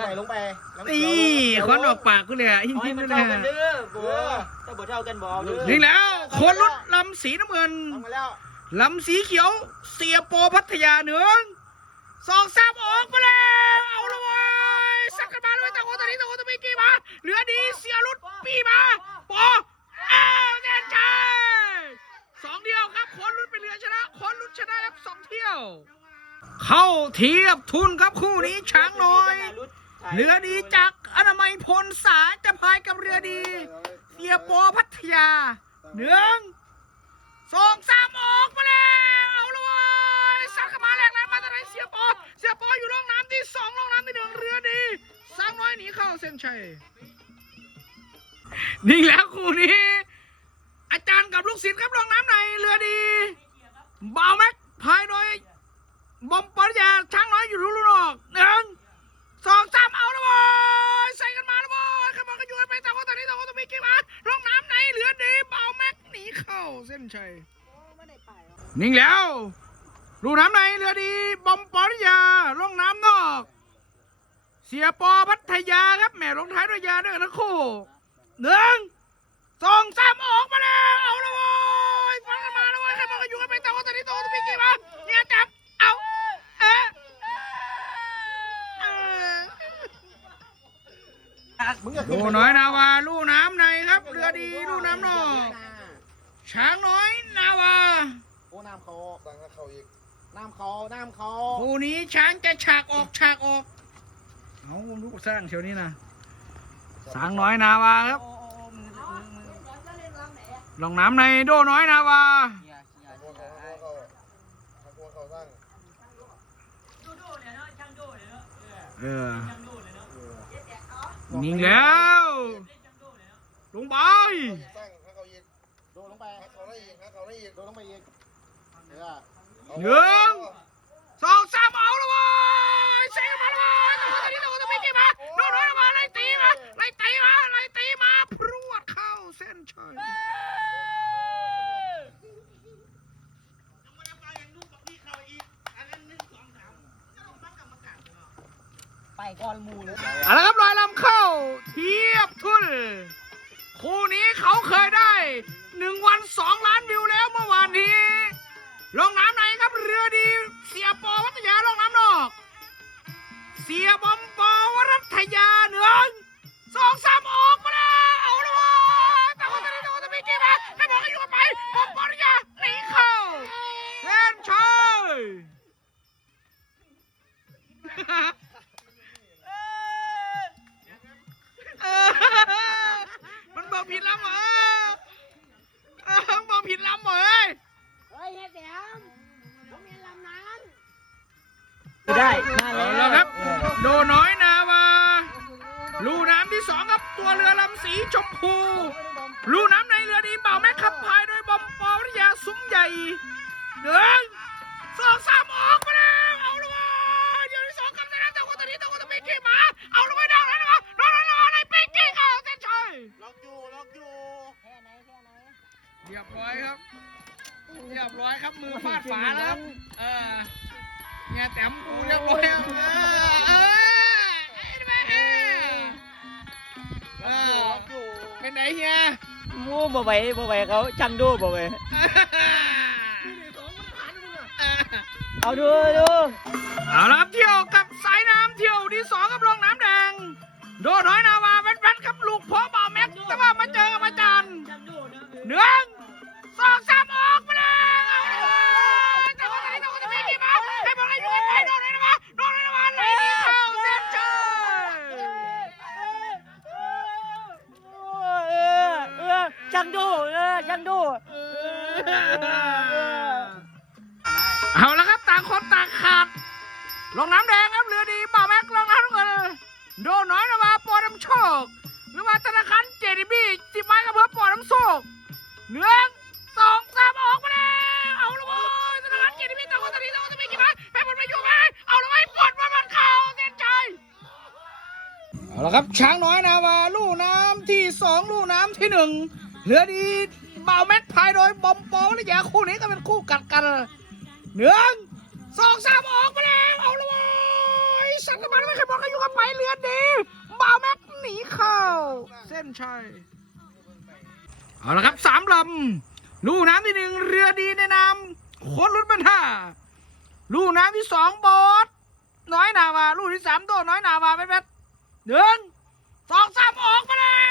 ลงไปลงไปน้ำนี่เขียวควันออกปากกูเลยอะหินเอาหิให้นมันเลยเท่ากันอะเด้อบัวถ้าบ่เท่ากันบ่เอาเด้อนี่แล้วคนรถลำสีน้ำเงินลงมาแล้วลำสีเขียวเสียโปพัทยาเหนืองสองสามออกมาแล้วเอาละเว้ยสักกันมาเลยตะโกนตอนนี้ตะโกนตะมีกี่มาเหลือดีเสียรุดปีมาปออ้าวแน่นใจสองเดียวครับคนรุดเป็นเรือชนะคนรุดชนะครับสองเที่ยว เข้าเทียบทุนครับคู่นี้ช้างน้อย เรือดีจากอนามัยพลสายจะพายกับเรือดีเสียโปพัทยาหนึ่งสองสามออกมาแล้ว เอาละเว้ยสักขมาแรกแล้วมาจากไหนเสียโปเสียโปอยู่ร่องน้ำที่สองร่องน้ำที่หนึ่งเรือดีสามน้อยหนีเข้าเส้นชัยนี่แล้วคู่นี้ อาจารย์กับลูกศิษย์ครับร่องน้ำในเรือดีเบาแม็กพายโดยบอมปริยาช้างน้อยอยู่รูนอกหนึ่ง ชัยนิ่งแล้วลูกน้ำไหนเหลือดี บอมปอริยาลงน้ำนอก เสียปอพัทยาครับแหม่ลงท้ายด้วยยาด้วยกันทั้งคู่หนึ่งสองสามออกมาแล้ว เอาละบอยฟังกันมาละบอยขบวนกันอยู่ไปตามคนตอนนี้ตามคนต้องมีกี่มาเนี่ยจับ เอาเอ๊ะเอ๊ะมึงก็ลูกน้อยนาวาลูกน้ำในครับ เรือดีลูกน้ำนอก ช้างน้อยนาวาโอ้น้ำเขาสั่งเขาอีกน้ำเขาน้ำเขาคู่นี้ช้างจะฉากออกฉากออกเอาลูกสร้างเชียวนี้นะช้างน้อยนาวาครับลงน้ำในโดน้อยนาวาเขาเขาเขาเขาเขาสร้างเออนิ่งแล้ว ลงไป โดนลงไปเขาได้อีกเขาได้อีกโดนลงไปอีกเออหนึ่งสองสามเอาละเว้ยเซ็งมาละเว้ยตะโกนตอนนี้ตะโกนตะไม่กี่มาโดนน้อยนาวาไล่ตีมาไล่ตีมาไล่ตีมาพรวดเข้าเส้นชัยไปก่อนหมู่เลยเอาละครับลอยลำเข้า เทียบทุนคู่นี้เขาเคยได้ หนึ่งวันสองล้านวิวแล้วเมื่อวานนี้ลงน้ำไหนครับเรือดี เสียปอวัทยาลงน้ำนอก เสียบอมปอวัทยาหนึ่งสองสามออกมาแล้วเอาละว้ยแต่ว่าตอนนี้ต่ว่าจะมีกี่มาให้บอกให้อยู่กันไปบอมปอวัทยาหนีเข้าเส้นชัยมันบอกผิดแลำเหรอเออมันบอก ผิดลำเหรอเอ้ยเฮ้ยเฮ็ดแหนมผมเรียนลำน้ได้มาเอาแล้ละวครับ โดน้อยนาวาลูน้ำที่สองครับตัวเรือลำสีชมพูลูน้ำในเรือดีเป่าแม่ขับพายโดยบอมปอวิทยาซุ้มใหญ่หนึ่ง เรียบร้อยครับ เรียบร้อยครับมือฟาดฝาแล้วครับเออเนี่ยแต้มกูเรียบร้อยแล้วเออเออเห็นไหมเออเออล็อกอยู่เป็นไหนเฮียหมู่บ่ไหวบ่ไหวเขาจังดูบ่ไหวเอาดูดูเอาละครับเที่ยวกับสายน้ำเที่ยวที่สองกับรองน้ำแดง โดน้อยนาวาแว่นๆกับลูกพ่อบ่าวแม็กซ์แต่ว่ามาเจอกับอาจารย์หนึ่งสองสามออกมาแล้วเอาเลยแต่ว่าไหนแต่ว่าจะมีกี่มาให้บอกให้อยู่กันไปโดน้อยนาวาโดน้อยนาวาเลยดีเข้าเส้นชัย เออเอ อจังดูเออจังดูเอาละครับต่างคนต่างขาดลงน้ำแดงครับเรือดีป่าแม็กลงน้ำเงินโดน้อยนาวาปอน้ำโชคหรือว่าธนาคารเจดีบีจิบไม้กับเพื่อปอน้ำโชคหนึ่งสองสามออกมาแล้วเอาละเว้ยธนาคารเจดีบีต่างคนต่างทีต่างคนจะมีกี่ไม้ให้มันมาอยู่ไหมเอาละไว้ยปลดมันมันเข่าเส้นใจเอาละครับช้างน้อยนาวาลู่น้ำที่สองลู่น้ำที่หนึ่ง เรือดีบ่าวแม็กพายโดยบอมปอและยาคู่นี้ก็เป็นคู่กัดกันหนึ่งสองสามออกมาแล้วเอาละเว้ยสัตว์มาแล้วไม่เคยบอกกันอยู่กับไปเรือดีบ่าวแม็กหนีเข้า เส้นชัยเอาละครับสามลำลูกน้ำที่หนึ่งเรือดีในน้ำโคตรลุ้นเป็นท่าลูกน้ำที่สองโบดน้อยนาวาลูกที่สามโดน้อยนาวาเป็นแบบหนึ่งสองสามออกมาเลยเอาเลย